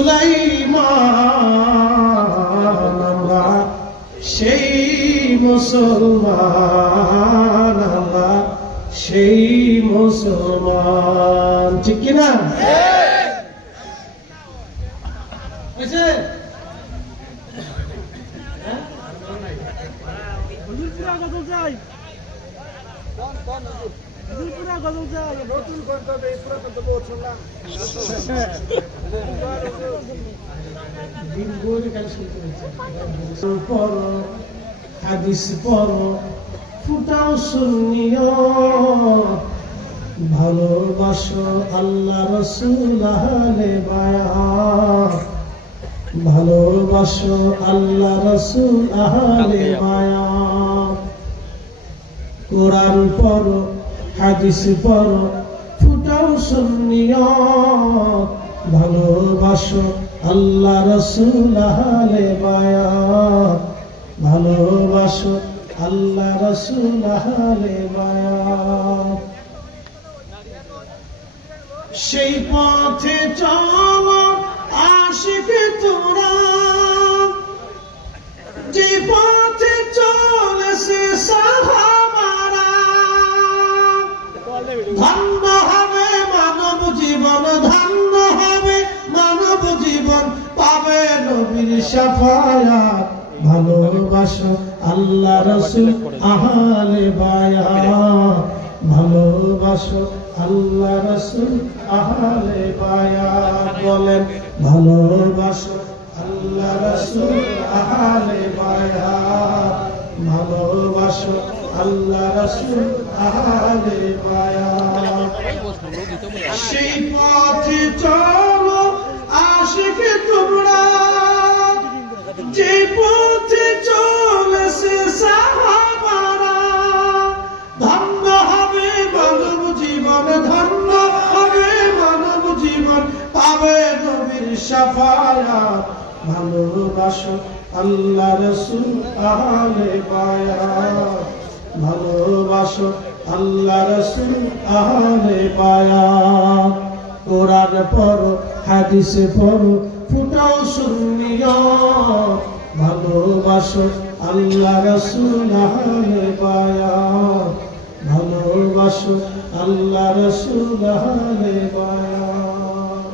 সুলাইমান আমরা সেই মুসলমান, আমরা সেই মুসলমান। ঠিক কিনা? হাদিস পড়ো, ফুটাও সুন্নিয়ত, ভালোবাসো আল্লাহ রাসূল আহলে বায়াত, ভালোবাসো আল্লাহ রাসূল আহলে বায়াত। কোরআন পড়ো, হাদিস পড়ো, ফুটাও সুন্নিয়ত, ভালোবাসো আল্লাহ রাসূল আহলে বায়াত, ভালোবাসো আল্লাহ রাসূল আহলে বায়াত। সেই পথে চলো আশিক তোমরা, যে পথে চলেছে সাহাবারা। ধন্য হবে মানব জীবন, ধন্য হবে মানব জীবন, পাবে নবীর শাফায়াত। ভালোবাসো আল্লাহ রাসূল আহলে বায়াত, ভালোবাসো আল্লাহ রাসূল আহলে বায়াত। বলেন ভালোবাসো আল্লাহ রাসূল আহলে বায়াত, ভালোবাসো আল্লাহ রাসূল আহলে বায়াত। সেই পথে চলো আশিক তোমরা, যে পথে চলেছে সাহাবারা। ধন্য হবে মানব জীবন, ধন্য হবে মানব জীবন, পাবে নবীর শাফায়াত। ভালোবাসো আল্লাহ রাসূল আহলে বায়াত, ভালোবাসো আল্লাহ রাসূল আহলে বায়াত। কোরআন পড়ো, হাদিস পড়ো, ফুটাও সুন্নিয়ত, ভালোবাসো আল্লাহ রাসূল আহলে বায়াত, ভালোবাসো আল্লাহ রাসূল আহলে বায়াত।